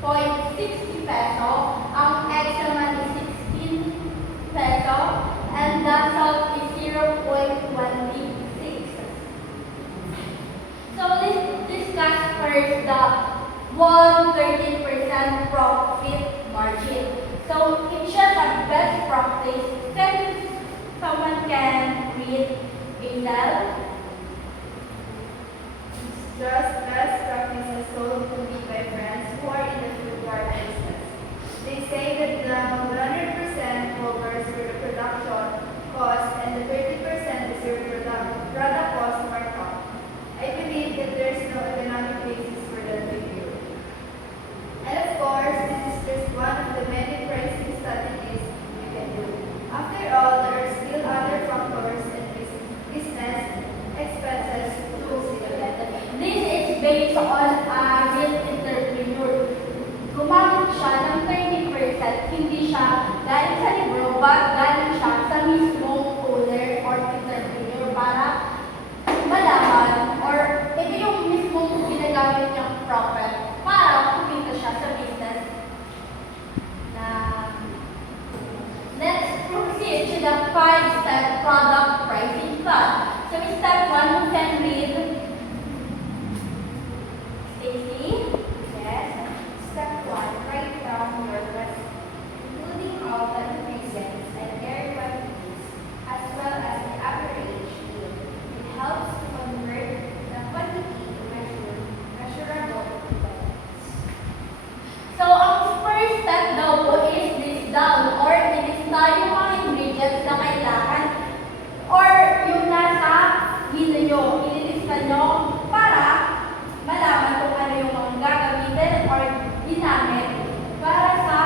0.60 peso. Ang egg naman is 16 peso. And the salt is 0.26. So let's discuss first the 130% profit margin. So it's just a best practice. Can someone can read Excel? Just best practices told to me by friends who are in the food cart business. They say that the 100% covers for the production cost and the 30% is your product cost markup. I believe that there is no economic basis for that figure. And of course, this is just one of the many pricing strategies you can do. After all, there are still other factors and business expenses to consider. This is based on a real entrepreneur. Gumamit siya ng 30%, hindi siya galing sa libro, but galing siya sa mismong owner or entrepreneur para malaman or ito yung mismong ginagamit niyang profit para kumita siya sa business. Na let's proceed to the 5-step product pricing plan. So in step 1, you can read. Stacy? Yes. Step 1. Write down your recipe, including all the ingredients and their quantities, as well as the average yield. It helps to convert the quantity to measurable equivalents. So ang first step daw po is list down or ilista yung mga ingredients na kailangan or yung nasa menu nyo. Ililista nyo para malaman kung ano yung mga gagamitin or ginamit para sa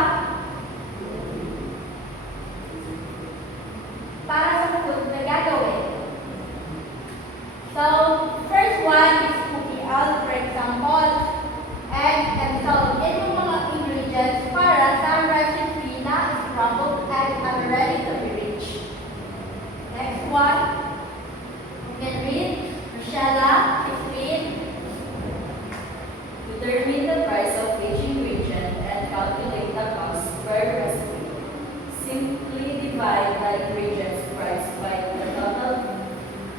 food na gagawin. So, first one is cookie out, for example, egg and salt. Yan yung mga ingredients para sa recipe na scrambled egg and ready to be reached. Next one, you can read, Rochella, explain. Determine the price of each ingredient and calculate the cost per recipe. Simply divide the ingredients price by the total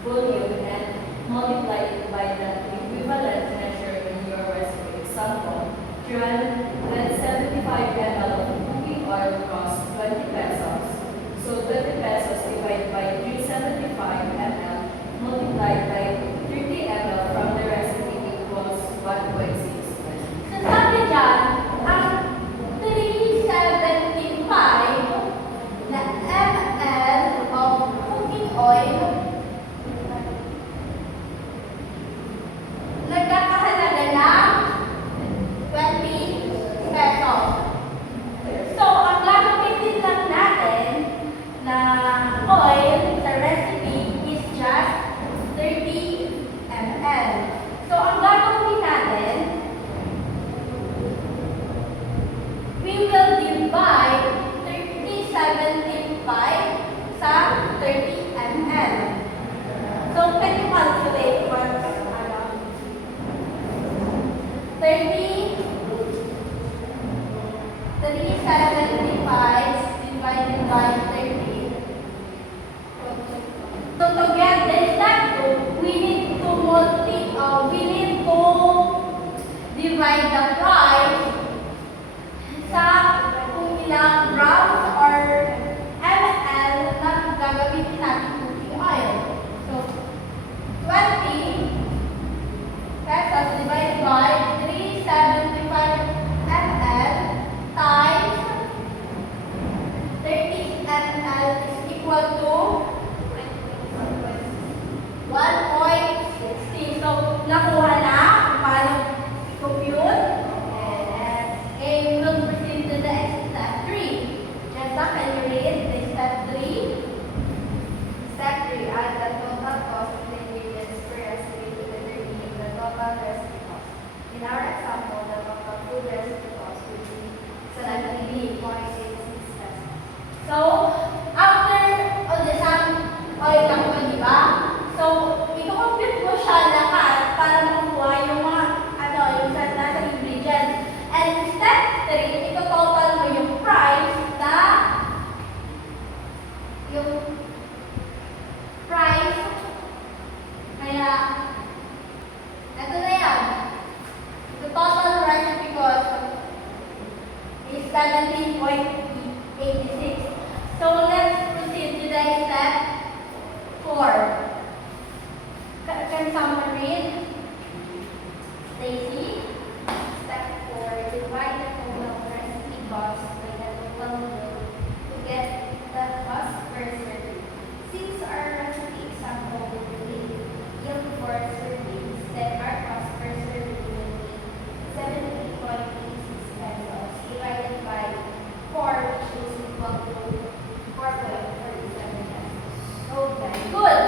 volume and multiply it by the equivalent measure in your recipe. Example, 375 ml of cooking oil costs 20 pesos. So 20 pesos divided by 375 ml multiplied by 30 ml from the recipe equals 1.6. So sabi dyan, ang 375 na ml of cooking oil nagkakahalaga ng 20 pesos. So, ang gagamitin lang natin na oil sa recipe is just 30 ml. So, ang gagawin natin, we will divide 3075 sa 30 ml. So, can you calculate what's 375 divided by 30. So to get this step, we need to divide the price sa kung ilang grams or ml na gagamitin natin cooking oil. So 20 pesos divided by 375 ml times 30 ml is equal to 1.60. So, nakuha na kung paano i-compute. And we will proceed to 17.86. So let's proceed to the step 4. Can someone read? Stacy? Step 4. Divide the total recipe cost by the total bill to get the cost per serving. Since our recipe example will be yield 4 servings, then our cost per serving will be 70.86 pesos divided by 4, which is equal to 4.47 pesos. Okay, good.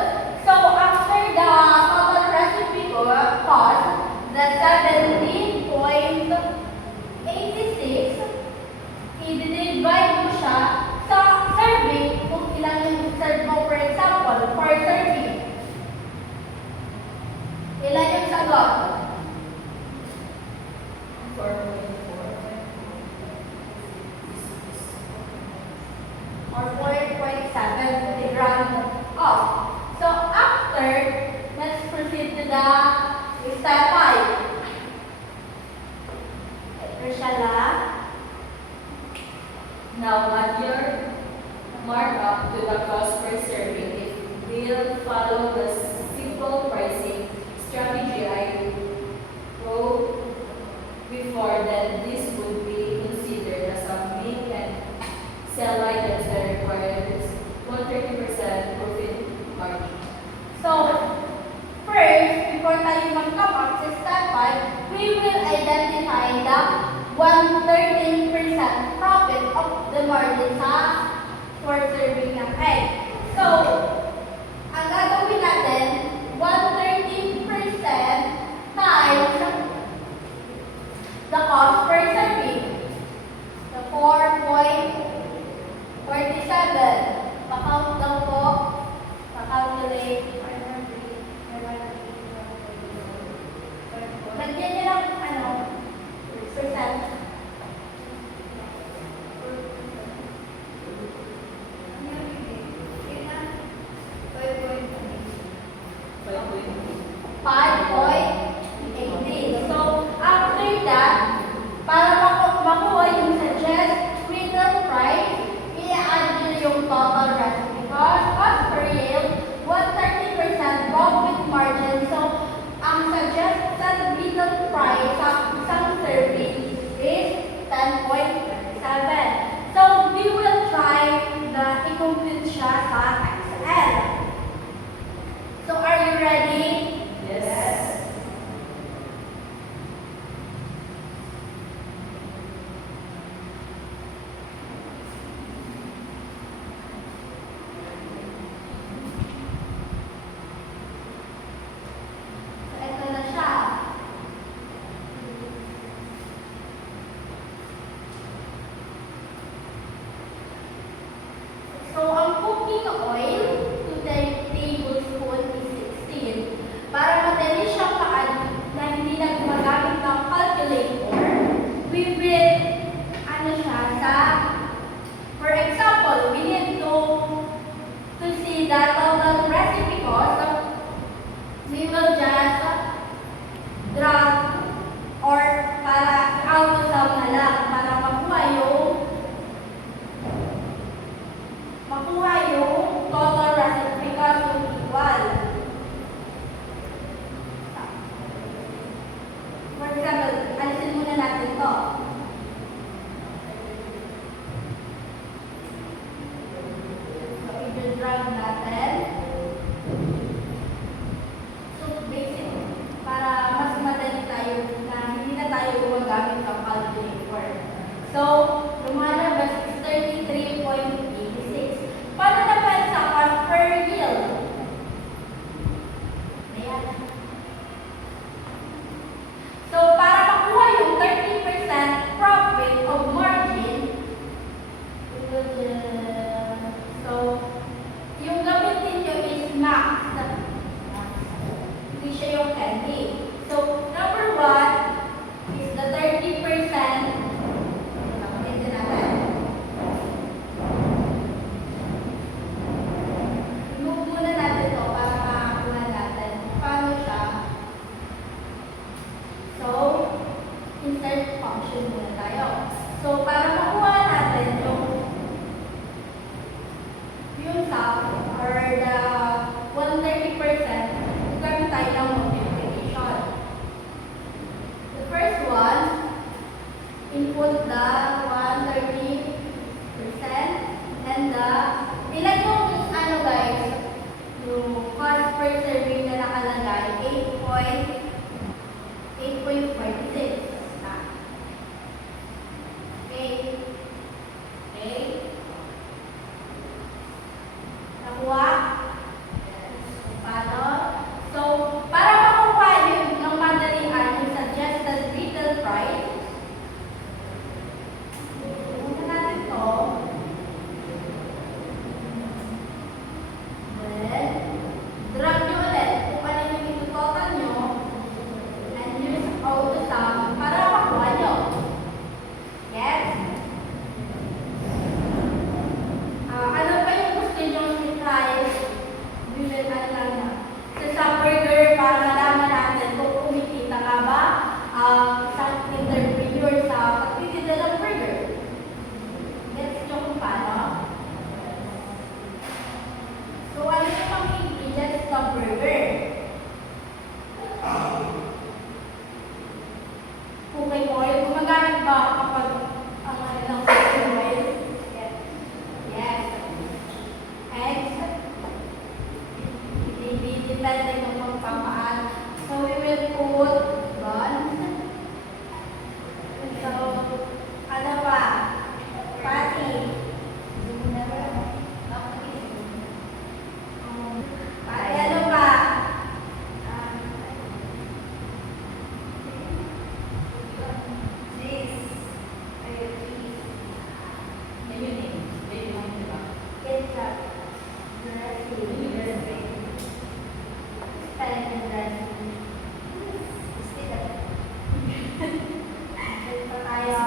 So after the total recipe cost, the 17.86, i-divide mo siya sa serving kung ilan yung serve mo. For example, 4 serving. Ilan yung sagot? 4.4. Or 4.7 gram off. So after, let's proceed to the step 5. Rishala. Now add your markup to the cost per serving. If we'll follow the simple pricing strategy I wrote before, then this would be considered as a make and sell items that requires 130% profit margin. So, first, before tayo mag-come up sa step 5, we will identify the 113% profit of the margin sa for serving ng egg. So, ang gagawin natin, 113% times the cost per serving. The 4.47. Pa-count daw po. Pa-calculate. Lagyan niyo lang, percent. Five point 5.18. So, after that, para makuha yung suggest retail price, i-add nyo yung total recipe cost, cost per yield, 130% profit margin. So, ang suggested retail price sa isang serving is 10.7. So, we will try the i-compute siya sa Excel. So, are you ready? Yes. So, ito na siya. So, ang cooking oil, 2 tablespoon is 16. Para madali siyang maan na hindi na gumagamit ng calculator, we will, siya, for example, we need to see the total recipe cost. We will just drag or para auto-sum na lang para makuha yung total recipe cost yung equal. For example, alisin muna natin to. So, i-drag natin. So, basic, para mas madali tayo na hindi na tayo gumagamit ng calculator. So, lumalabas is 33.86. Paano naman sa cost per yield? Ayan. So, para makuha yung 30% profit of margin, so, yung gamitin nyo is max. Hindi siya yung candy. So, number 1 is the 30%. Gamitin natin. Remove muna natin to para makakuha natin. Paano siya? So, insert function muna tayo. So, para makuha natin yung sum or the 130%, gamit tayo ng multiplication. The first one, input the 130% and the, ilan yung ano guys, yung cost per serving na nakalagay, 8.46. Okay. Okay. Nakuha? Paano? So, para makuha yung ng madalian yung suggested retail price, una natin to. Then, drag nyo ulit kung ano yung ito-total nyo and use auto sum para makuha nyo. Yes? Ano pa yung gusto nyo i-try? Bilhin ano lang na. Sa burger, para malaman natin kung kumikita ka ba isang entrepreneur sa pagtitinda ng burger. Gets nyo kung paano? So, ano yung mga ingredients ng burger? Cooking oil. Gumagamit ba kapag ang ano ng cooking oil? Yes. Yes. Eggs. Depende kung magpamaan. So, we will put buns. So, ano pa? Patty. Patty, ano pa? Cheese. Ayun, cheese. Ketchup. Dressing. Spelling dressing. Ito tayo.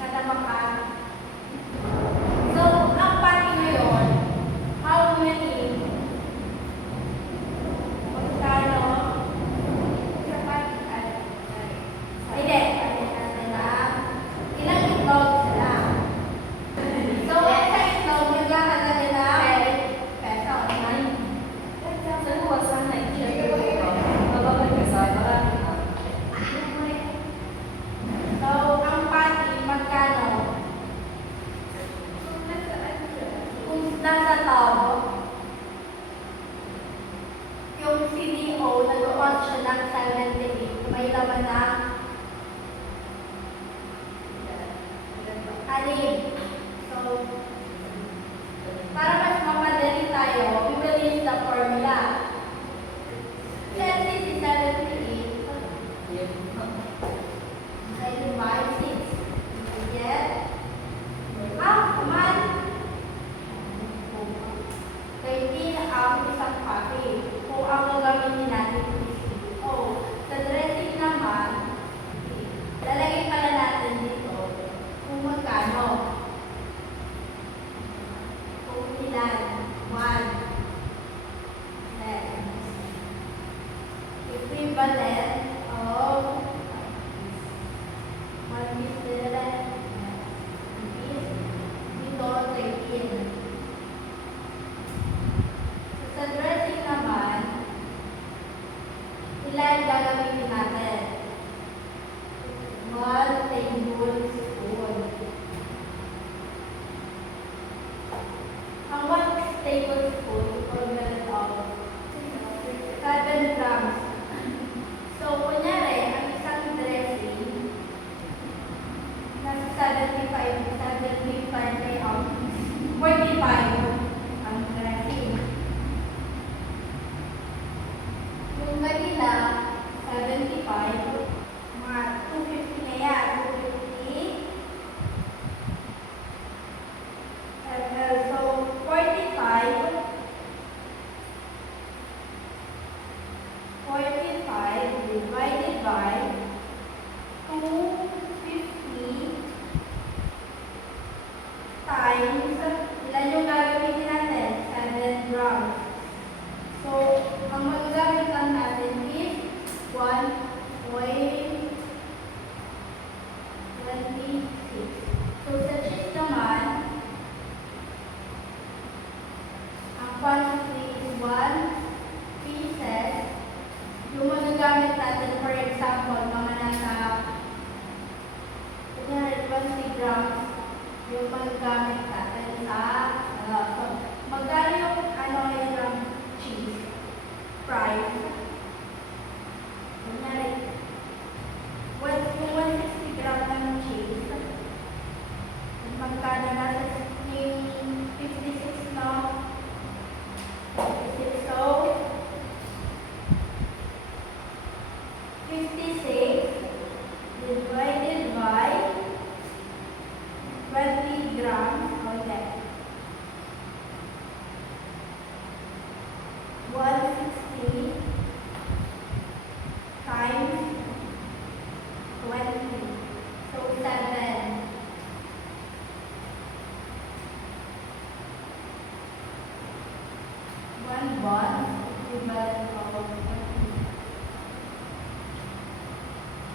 Katapakan. So, ang patty ngayon, how many? Magkano? Sa patty, hindi. Ilang itlog sila? So, sa itlog, nagkakalaga na pesos. So, ang patty, magkano? Kung nasa top, yung CDO, nag-on siya ng 78, may laman na anim. So, para mas mamadali tayo, we will use the formula. Let's say 78 divided by 6. We get man 13 ang isang copy. Kung ang gagamitin natin is CDO. Sa dressing naman, lalagay pala natin dito kung magkano.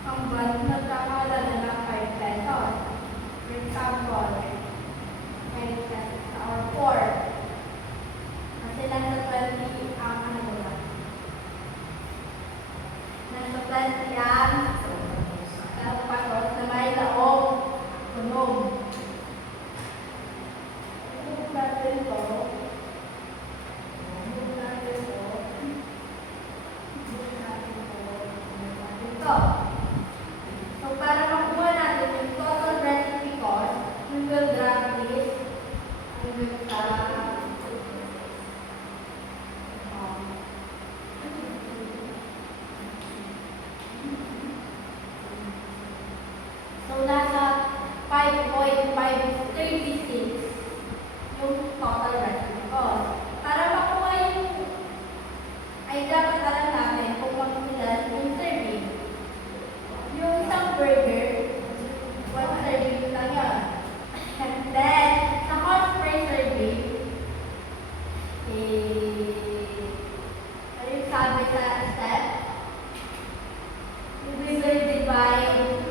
ang bus nagkakahalaga ng 5 pesos. For example, 5 pesos or 4. Kasi nasa 20 ang ano ba? Nasa 20 ang pasos na may laong tunog. Move natin to. Move natin to. Move natin to. Move natin to. So, para makuha natin yung total recipe cost, we will drag this hanggang sa so, nasa 5.536 yung total recipe cost. Para makuha yung ay dapat alam natin kung magsilan yung serving. Yung isang burger, 1 serving lang yun. And then, sa cost per serving, ano yung sabi sa step? We will divide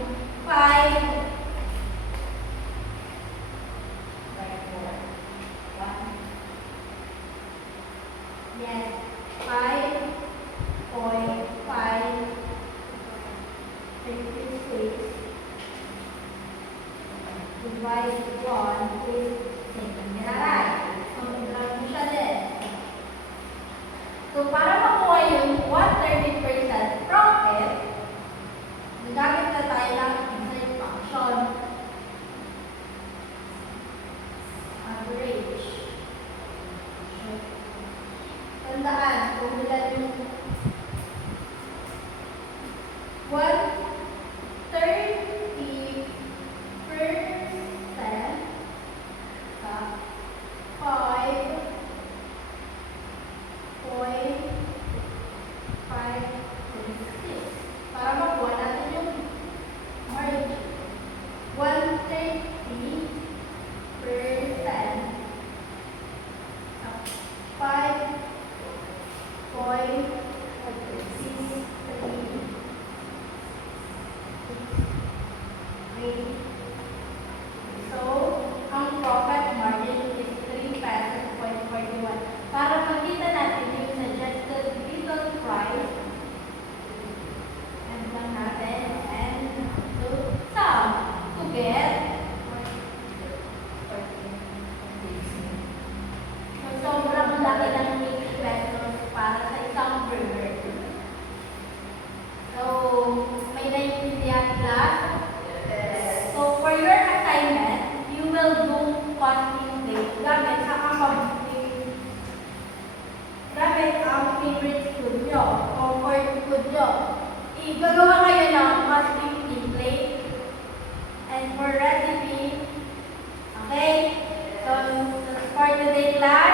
5 by 4. 1. Yes, 5.536 divide 1 is 6. Right? So, mag-drag mo siya din. So, para makuha yung 130% profit, gagamit na tayo ng insert function. Average. Tandaan, kung ilan yung 130% sa 5.536 para makuha natin yung margin. 130% sa 5.633. So, ang profit margin is 3 pesos point 41. Para makita natin yung suggested little price, and lang natin, and to sum to get 14. So, sobrang laki ng 80 pesos para sa isang burger. So, may naiintindihan class? So, for your assignment, you will do costing date gamit ang favorite food nyo, comfort food nyo. Igagawa kayo ng costing template and for recipe. Okay? So, for today class,